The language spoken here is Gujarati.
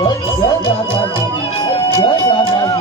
જય જય જય દાદાજી